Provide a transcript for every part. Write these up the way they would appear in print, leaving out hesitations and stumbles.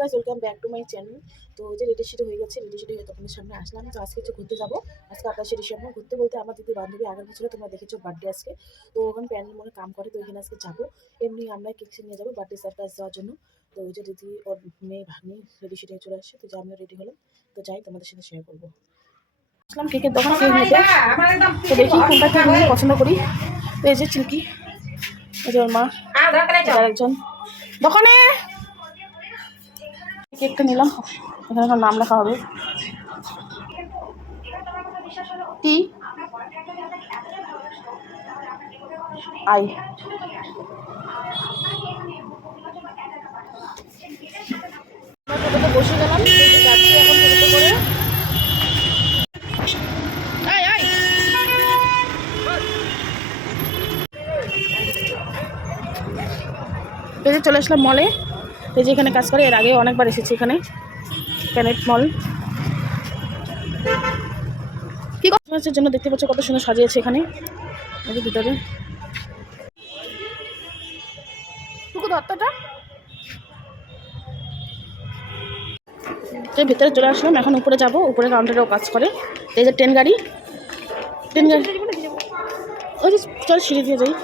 Guys, welcome back to my channel. তো যে ready সেডি হয়ে গেছে, রেডি সেডি হয়ে তোমাদের সামনে আসলাম। তো আজকে হচ্ছে ঘুরতে যাবো। আজকে আকাশের সামনে ঘুরতে বলতে আমার দিদি বান্ধবী আগের বছরে তোমরা দেখেছো বার্থডে আজকে। তো ওখানে প্যান্ডেল মনে কাম করে, তো ওইখানে আজকে যাবো। এমনি আমরা কেক নিয়ে যাবো বার্থডে সারপ্রাইজ দেওয়ার জন্য। তো ওই যে দিদি ওর মেয়ে ভাগ্নি রেডি সেডি হয়ে চলে আসছে, তো যে আমিও রেডি হলাম। তো যাই তোমাদের সাথে শেয়ার করবো। আসলাম কেকের দোকান কেক নিতে। তো দেখি কোনটা কেক নিয়ে পছন্দ করি। তো এই যে চিল্কি, এই যে ওর মা, একজন দোকানে কেকটা নিলাম। এখানে এখন নাম লেখা হবে। টি আই টোটোতে বসে গেলাম, যাচ্ছি এখন টোটোতে করে। এই যে চলে আসলাম মলে। এই যে এখানে কাজ করে, এর আগে অনেকবার এসেছি এখানে, প্যানেট মল। কি ক্রিসমাসের জন্য দেখতে পাচ্ছ কত সুন্দর সাজিয়েছে এখানে। এই যে ভিতরে টুকু দত্তটা ভিতরে চলে আসলাম। এখন উপরে যাব, উপরে কাউন্টারেও কাজ করে। এই যে ট্রেন গাড়ি ওই যে চল সিঁড়ি দিয়ে যাই।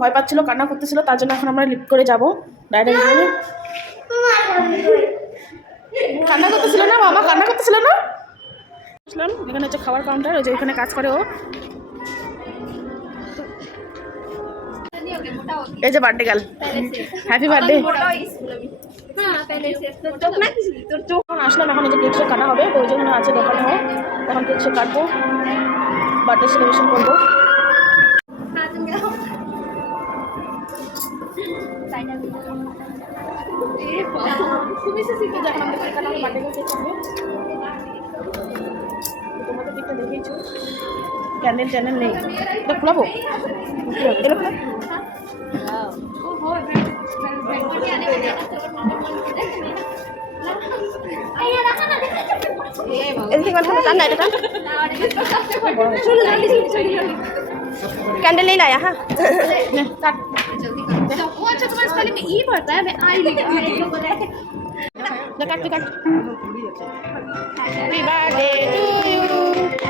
ভয় পাচ্ছিল, কান্না করতেছিল, তার জন্য এখন আমরা লিফট করে যাবো ডাইরেক্ট। কান্না করতেছিল না মামা, কান্না করতেছিল না। আসলাম এখানে হচ্ছে খাবার কাউন্টার, ওই যে এখানে কাজ করে ও। এই যে বার্থডে গার্ল, হ্যাপি বার্থডে। আসলাম এখন এই যে কেক কাটা হবে, তো ওই জন্য আছে দোকানে হোক। এখন কেক কাটবো, বার্থডে সেলিব্রেশন করবো। তোমাদের দিকটা দেখেছো, ক্যান্ডেল ট্যান্ডেল নেই, এটা খোলাবো। कैंडल नहीं लाया। हाँ वो अच्छा, तुम्हारे थाली में ई पड़ता है, मैं आई लेके काट काट। Happy birthday to you,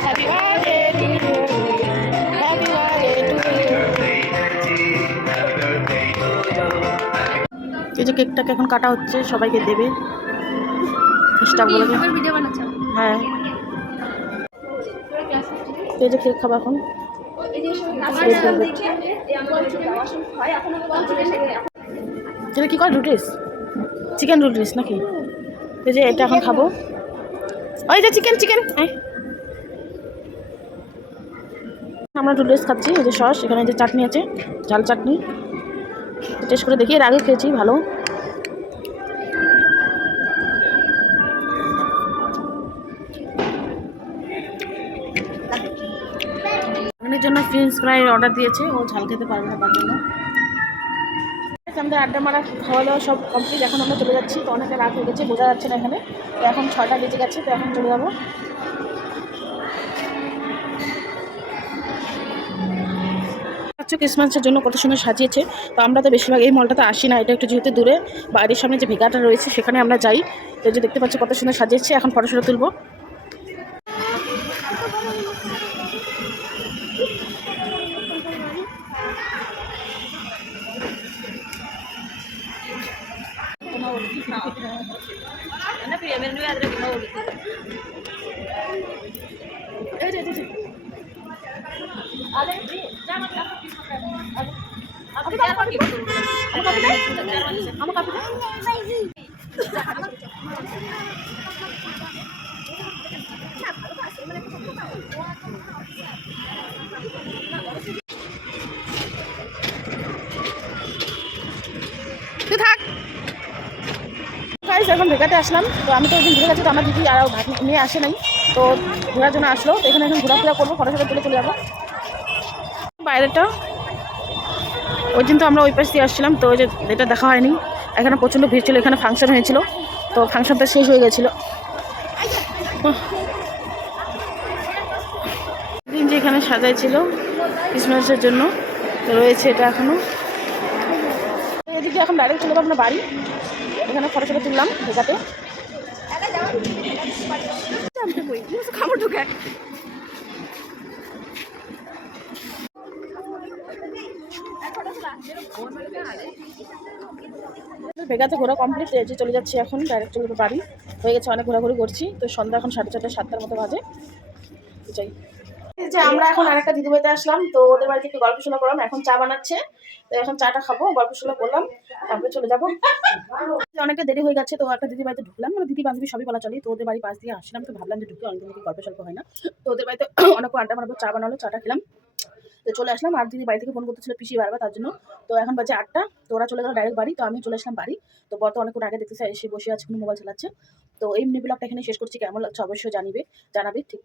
happy birthday to you, happy birthday to you. এই যে কেকটাকে এখন কাটা হচ্ছে, সবাইকে দেবে স্টাফগুলোকে। ভিডিও বানাচ্ছো? হ্যাঁ, এই যে কেক খাবো এখন। এটা কি করে, রুটিস, চিকেন রুটিস নাকি? এই যে এটা এখন খাবো। ওই যে চিকেন চিকেন, আমরা রুটিস খাচ্ছি। এই যে সস, এখানে যে চাটনি আছে, ঝাল চাটনি, টেস্ট করে দেখি। এর আগে খেয়েছি, ভালো। এর জন্য ফ্রেঞ্চ ফ্রাই অর্ডার দিয়েছে, ও ঝাল খেতে পারবে না তার জন্য। আমাদের আড্ডা মারা খাওয়া দাওয়া সব কমপ্লিট। এখন আমরা চলে যাচ্ছি, তো অনেকটা রাত হয়ে গেছে, বোঝা যাচ্ছে না এখানে। তো এখন 6টা বেজে গেছে, তো এখন চলে যাবো। ক্রিসমাসের জন্য কত সুন্দর সাজিয়েছে। তো আমরা তো বেশিরভাগ এই মলটাতে আসি না, এটা একটু যেহেতু দূরে, বাড়ির সামনে যে ভেগাটা রয়েছে সেখানে আমরা যাই। তো যে দেখতে পাচ্ছি কত সুন্দর সাজিয়েছে, এখন ফটো তুলবো। এখন ভেগাতে আসলাম। তো আমি তো ওইদিন ঘুরে গেছি, তো আমার দিদি আর নিয়ে আসে নাই, তো ঘোরার জন্য আসলো। তো এখানে এখন ঘোরাফেরা করবো, ফটো তুলে চলে যাবো বাইরেটা। ওই দিন তো আমরা ওই পাশ দিয়ে আসছিলাম, তো ওই যে এটা দেখা হয়নি। এখানে প্রচণ্ড ভিড় ছিল, এখানে ফাংশন হয়েছিল, তো ফাংশনটা শেষ হয়ে গেছিলো। এখানে সাজাইছিল ক্রিসমাসের জন্য, তো রয়েছে এটা এখনো। এদিকে এখন ডাইরেক্ট চলে যাবো আপনার বাড়ি, এখানে ফটো ফটো তুললাম ভেগাতে। ভেগাতে ঘোরা কমপ্লিট, যে চলে যাচ্ছি এখন ডাইরেক্ট চলে যাবো বাড়ি। হয়ে গেছে অনেক ঘোরাঘুরি করছি, তো সন্ধ্যা এখন 6:30 7টার মতো বাজে। যাই, যে আমরা এখন আরেকটা দিদি বাড়িতে আসলাম, তো ওদের বাড়িতে একটু গল্প শোনা করলাম, এখন চা বানাচ্ছে, তো এখন চাটা খাবো, গল্প শোনা করলাম, তারপরে চলে যাবো। অনেকটা দেরি হয়ে গেছে, তো একটা দিদি বাড়িতে ঢুকলাম, মানে দিদি বান্ধবী সবই বলা চলে, তো ওদের বাড়ি পাশ দিয়ে আসলাম, তো ভাবলাম যে ঢুকে অনেকদিন থেকে গল্প স্বল্প হয় না, তো ওদের বাড়িতে অনেক আড্ডা মারবো, চা বানালো, চাটা খেলাম, তো চলে আসলাম। আর দিদি বাড়ি থেকে ফোন করতেছিল পিসি বারবার, তার জন্য। তো এখন বাজে 8টা, তো ওরা চলে গেল ডাইরেক্ট বাড়ি, তো আমি চলে আসলাম বাড়ি। তো বর তো অনেকক্ষণ আগে দেখতেছে এসে বসে আছে, কোনো মোবাইল চালাচ্ছে। তো এই মিনি ব্লগটা এখানে শেষ করছি, কেমন লাগছে অবশ্যই জানাবে ঠিক।